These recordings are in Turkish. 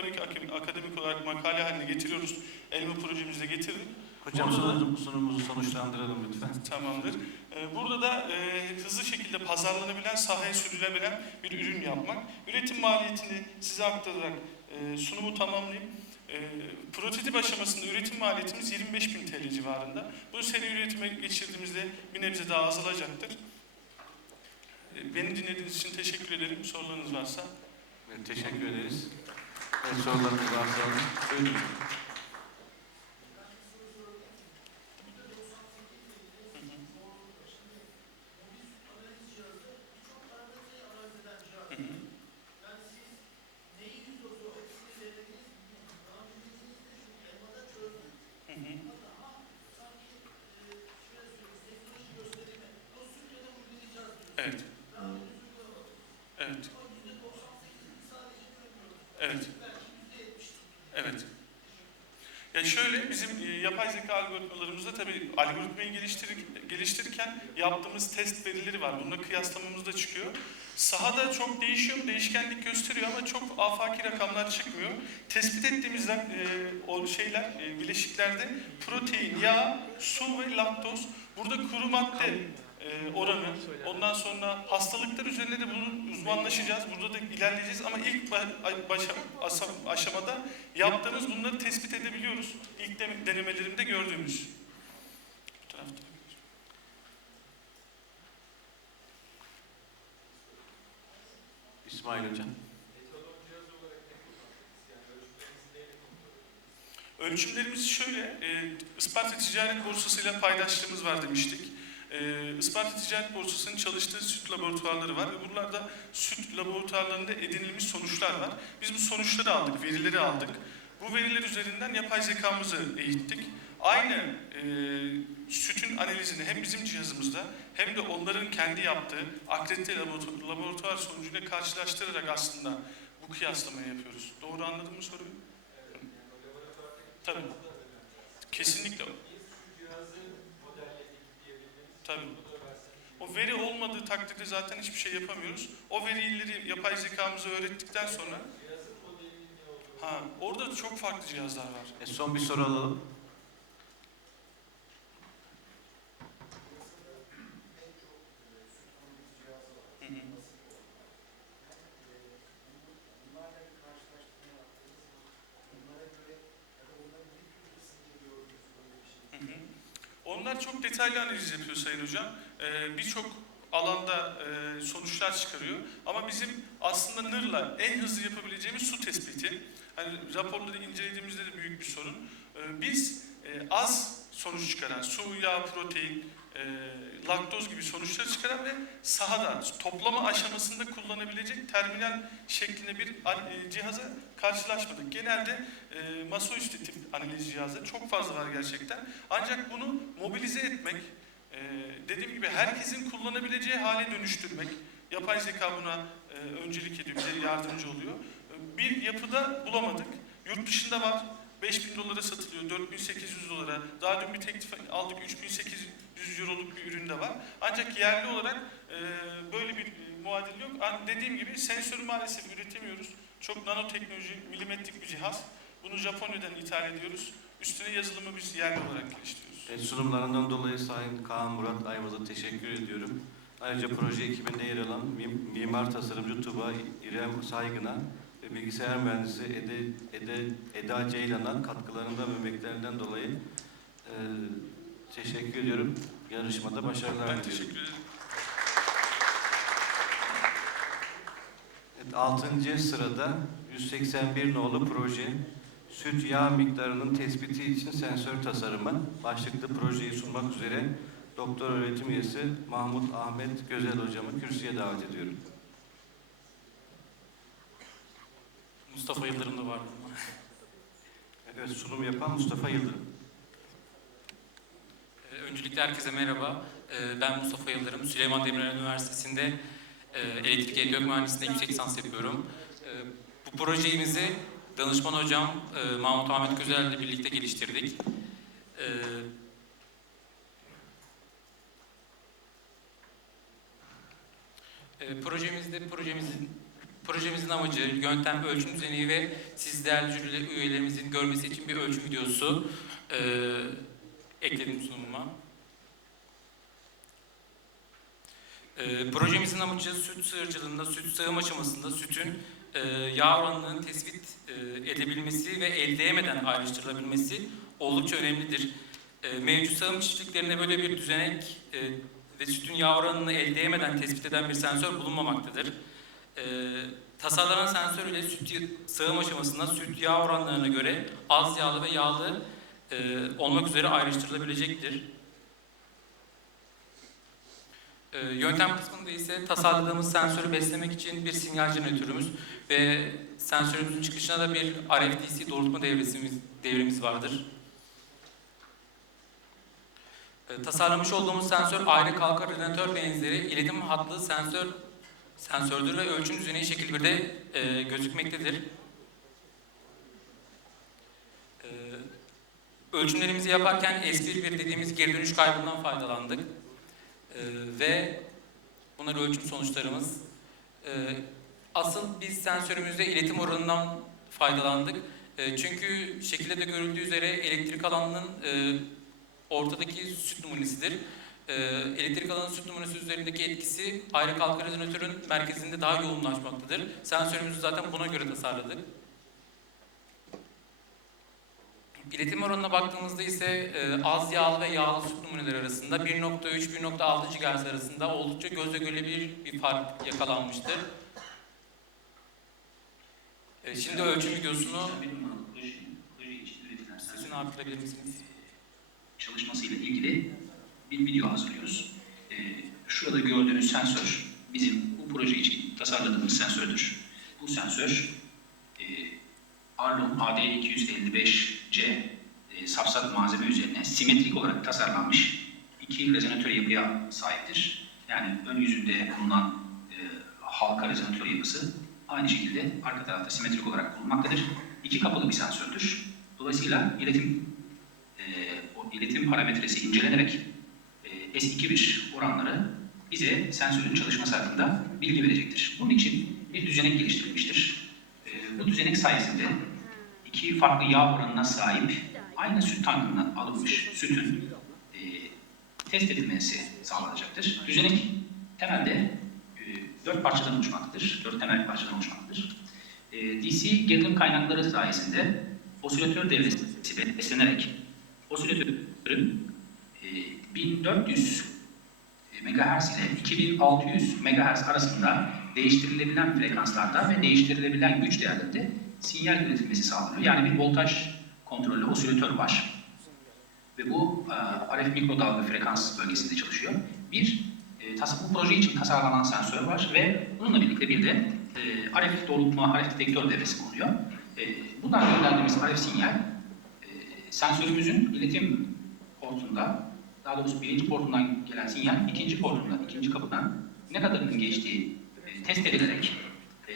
tabii ki akademik, akademik olarak makale haline getiriyoruz. Elma projemizde getirdik. Hocam Burada da- sunum, sunumumuzu sonuçlandıralım lütfen. Tamamdır. Ee, Burada da e, hızlı şekilde pazarlanabilen, sahaya sürülebilen bir ürün yapmak. Üretim maliyetini size aktararak e, sunumu tamamlayayım. E, prototip aşamasında üretim maliyetimiz 25.000 TL civarında. Bu seri üretime geçirdiğimizde bir nebze daha azalacaktır. E, beni dinlediğiniz için teşekkür ederim. Sorularınız varsa. Evet, teşekkür ederiz. Evet, sorularınızı varsa. Buyurun. Hı hı. Hı hı. Evet. Evet. Evet. Evet. Ya şöyle bizim e, yapay zeka algoritmalarımızda tabii algoritmayı geliştirir, geliştirirken yaptığımız test verileri var. Bununla kıyaslamamız da çıkıyor. Sahada çok değişiyor, değişkenlik gösteriyor ama çok afaki rakamlar çıkmıyor. Tespit ettiğimiz e, o şeyler, e, bileşiklerde protein, yağ, su ve laktoz. Burada kuru madde e, oranı, ondan sonra hastalıklar üzerine de bunun uzmanlaşacağız. Burada da ilerleyeceğiz ama ilk ba- başa- aşamada yaptığımız bunları tespit edebiliyoruz. İlk de- denemelerimde gördüğümüz. Bu tarafta. İsmail Hocam. Ölçümlerimiz şöyle, e, Isparta Ticaret Borsası ile paydaşlığımız var demiştik. E, Isparta Ticaret Borsası'nın çalıştığı süt laboratuvarları var ve buralarda süt laboratuvarlarında edinilmiş sonuçlar var. Biz bu sonuçları aldık, verileri aldık. Bu veriler üzerinden yapay zekamızı eğittik. Aynı e, sütün analizini hem bizim cihazımızda hem de onların kendi yaptığı akredite laboratu- laboratuvar sonucuyla karşılaştırarak aslında bu kıyaslamayı yapıyoruz. Doğru anladın mı soruyu? Tabii. Kesinlikle. Tabii. O veri olmadığı takdirde zaten hiçbir şey yapamıyoruz. O verileri yapay zekamıza öğrettikten sonra Ha, orada çok farklı cihazlar var. E, son bir soru alalım. Onlar çok detaylı analiz yapıyor Sayın Hocam. Ee, Birçok alanda e, sonuçlar çıkarıyor. Ama bizim aslında NIR'la en hızlı yapabileceğimiz su tespiti. Hani raporları incelediğimizde de büyük bir sorun. Ee, biz e, az sonuç çıkaran, su, yağ, protein, e, laktoz gibi sonuçları çıkaran ve sahada toplama aşamasında kullanabilecek terminal şeklinde bir e, cihaza karşılaşmadık. Genelde e, masaüstü tip analiz cihazı çok fazla var gerçekten. Ancak bunu mobilize etmek, e, dediğim gibi herkesin kullanabileceği hale dönüştürmek, yapay zeka buna e, öncelik ediyor, bize yardımcı oluyor. E, bir yapıda bulamadık. Yurt dışında var. 5000 dolara satılıyor, 4800 dolara. Daha dün bir teklif aldık, 3800 euroluk bir ürün de var. Ancak yerli olarak e, böyle bir muadil yok. Dediğim gibi sensörü maalesef üretemiyoruz. Çok nanoteknoloji, milimetrik bir cihaz. Bunu Japonya'dan ithal ediyoruz. Üstüne yazılımı biz yerli olarak geliştiriyoruz. E, sunumlarından dolayı Sayın Kaan Murat Ayvaz'a teşekkür ediyorum. Ayrıca proje ekibinde yer alan mim- mimar tasarımcı Tuba İrem Saygın'a ve bilgisayar mühendisi Ede, Ede, Eda Ceylan'a katkılarından ve dolayı e, teşekkür ediyorum. Yarışmada başarılar Ben diliyorum. teşekkür ederim. Evet, 6. sırada 181 nolu proje süt yağ miktarının tespiti için sensör tasarımı başlıklı projeyi sunmak üzere doktor öğretim üyesi Mahmut Ahmet Gözel hocamı kürsüye davet ediyorum. Mustafa Yıldırım da vardı. Evet sunum yapan Mustafa Yıldırım. Ee, Öncelikle herkese merhaba. Ee, Ben Mustafa Yıldırım. Süleyman Demirel Üniversitesi'nde e, elektrik elektrik mühendisliğinde yüksek lisans yapıyorum. Ee, Bu projemizi danışman hocam e, Mahmut Ahmet Güzel ile birlikte geliştirdik. Ee, e, Projemizde projemizin projemizin amacı, yöntem, ölçüm düzeni ve siz değerli jüri üyelerimizin görmesi için bir ölçüm videosu e, ekledim sunumuma. E, projemizin amacı süt sığırcılığında, süt sağım aşamasında sütün e, yağ oranının tespit e, edebilmesi ve elde yemeden ayrıştırılabilmesi oldukça önemlidir. E, mevcut sağım çiftliklerinde böyle bir düzenek e, ve sütün yağ oranını elde yemeden tespit eden bir sensör bulunmamaktadır. E, tasarlanan sensör ile süt sağım aşamasında süt yağ oranlarına göre az yağlı ve yağlı e, olmak üzere ayrıştırılabilecektir. E, yöntem kısmında ise tasarladığımız sensörü beslemek için bir sinyal jeneratörümüz ve sensörümüzün çıkışına da bir RFDC doğrultma devresimiz, devremiz vardır. E, tasarlamış olduğumuz sensör ayrı kalka redüktör benzeri iletim hatlı sensör sensördür ve ölçüm düzeneği şekil 1'de e, gözükmektedir. E, ölçümlerimizi yaparken S11 dediğimiz geri dönüş kaybından faydalandık. E, ve bunlar ölçüm sonuçlarımız. E, asıl biz sensörümüzde iletim oranından faydalandık. E, çünkü şekilde de görüldüğü üzere elektrik alanının e, ortadaki süt numunesidir. Ee, elektrik alanı süt numunesi üzerindeki etkisi ayrı kalka rezonatörün merkezinde daha yoğunlaşmaktadır. Sensörümüzü zaten buna göre tasarladık. İletim oranına baktığımızda ise e, az yağlı ve yağlı süt numuneleri arasında 1.3-1.6 GHz arasında oldukça gözle görülebilir bir fark yakalanmıştır. E, şimdi ölçüm videosunu sizin artırabilir misiniz? çalışmasıyla ilgili bir video hazırlıyoruz. Ee, şurada gördüğünüz sensör bizim bu proje için tasarladığımız sensördür. Bu sensör e, Arlon AD255C e, safsat malzeme üzerine simetrik olarak tasarlanmış iki rezonatör yapıya sahiptir. Yani ön yüzünde bulunan e, halka rezonatör yapısı aynı şekilde arka tarafta simetrik olarak bulunmaktadır. İki kapılı bir sensördür. Dolayısıyla iletim e, o iletim parametresi incelenerek e, S2.1 oranları bize sensörün çalışması hakkında bilgi verecektir. Bunun için bir düzenek geliştirilmiştir. Bu düzenek sayesinde iki farklı yağ oranına sahip aynı süt tankından alınmış sütün e, test edilmesi sağlanacaktır. Düzenek temelde e, dört parçadan oluşmaktadır. Dört temel parçadan oluşmaktadır. E, DC gerilim kaynakları sayesinde osilatör devresi beslenerek osilatörün e, 1400 MHz ile 2600 MHz arasında değiştirilebilen frekanslarda ve değiştirilebilen güç değerlerinde sinyal üretilmesi sağlanıyor. Yani bir voltaj kontrollü osilatör var. Ve bu e, RF mikrodalga frekans bölgesinde çalışıyor. Bir, e, tas- bu proje için tasarlanan sensör var ve bununla birlikte bir de e, RF doğrultma, RF detektör devresi bulunuyor. E, bundan gönderdiğimiz RF sinyal e, sensörümüzün iletim portunda, daha doğrusu birinci portundan gelen sinyal ikinci portundan, ikinci kapıdan ne kadarının geçtiği test edilerek e,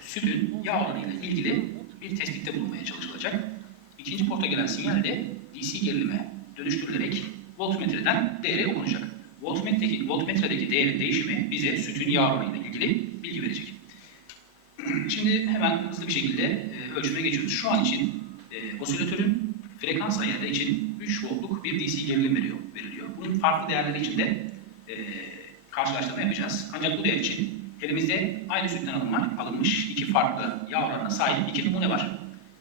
sütün yağ oranıyla ilgili bir tespitte bulunmaya çalışılacak. İkinci porta gelen sinyal de DC gerilime dönüştürülerek voltmetreden değeri okunacak. Voltmetredeki, voltmetredeki değerin değişimi bize sütün yağ oranıyla ilgili bilgi verecek. Şimdi hemen hızlı bir şekilde e, ölçüme geçiyoruz. Şu an için e, osilatörün frekans ayarı için 3 voltluk bir DC gerilim veriyor, veriliyor. Bunun farklı değerleri için de e, karşılaştırma yapacağız. Ancak bu değer için elimizde aynı sütten alınma, alınmış iki farklı yağ oranına sahip iki numune var.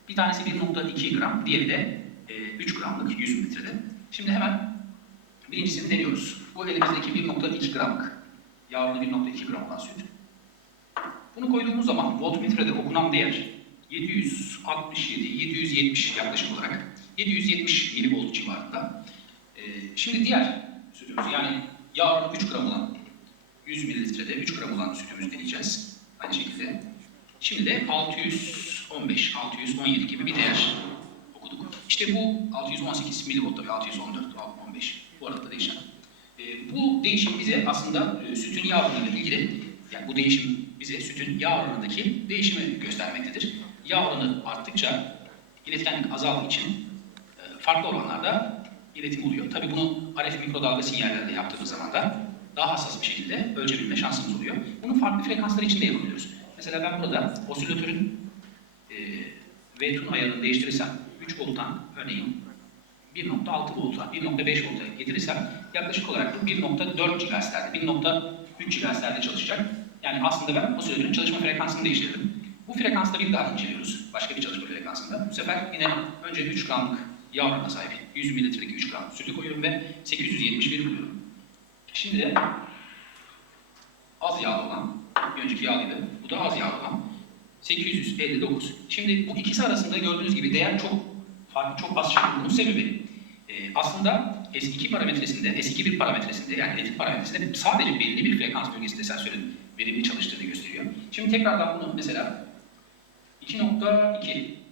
Bir tanesi 1.2 gram, diğeri de e, 3 gramlık 100 litrede. Şimdi hemen birincisini deniyoruz. Bu elimizdeki 1.2 gramlık yağ oranı 1.2 gram olan süt. Bunu koyduğumuz zaman voltmetrede okunan değer 767, 770 yaklaşık olarak 770 milivolt civarında. Ee, şimdi diğer sütümüz yani yağ oranı 3 gram olan 100 mililitrede 3 gram olan sütümüzü deneyeceğiz. Aynı şekilde. Şimdi de 615, 617 gibi bir değer okuduk. İşte bu 618 milivolt tabii 614, 615 bu arada değişen. Ee, bu değişim bize aslında e, sütün yağ oranıyla ilgili yani bu değişim bize sütün yağ oranındaki değişimi göstermektedir. Yağ oranı arttıkça iletkenlik azaldığı için e, farklı oranlarda iletim oluyor. Tabii bunu RF mikrodalga sinyallerle yaptığımız zaman da daha hassas bir şekilde ölçebilme şansımız oluyor. Bunu farklı frekanslar için de yapabiliyoruz. Mesela ben burada osilatörün e, V-tune ayarını değiştirirsem 3 volttan örneğin 1.6 volta, 1.5 volta getirirsem yaklaşık olarak bu 1.4 GHz'lerde, 1.3 GHz'lerde çalışacak. Yani aslında ben osilatörün çalışma frekansını değiştirdim. Bu frekansta bir daha inceliyoruz. Başka bir çalışma frekansında. Bu sefer yine önce 3 gramlık yağ oranına sahip 100 mililitrelik 3 gram sütü koyuyorum ve 871 buluyorum. Şimdi az yağlı olan, bir önceki yağlıydı, bu da az yağlı olan 859. Şimdi bu ikisi arasında gördüğünüz gibi değer çok farklı, çok az şey. Bunun sebebi e, aslında S2 parametresinde, S2 parametresinde yani elektrik parametresinde sadece belli bir frekans bölgesinde sensörün verimli çalıştığını gösteriyor. Şimdi tekrardan bunu mesela 2.2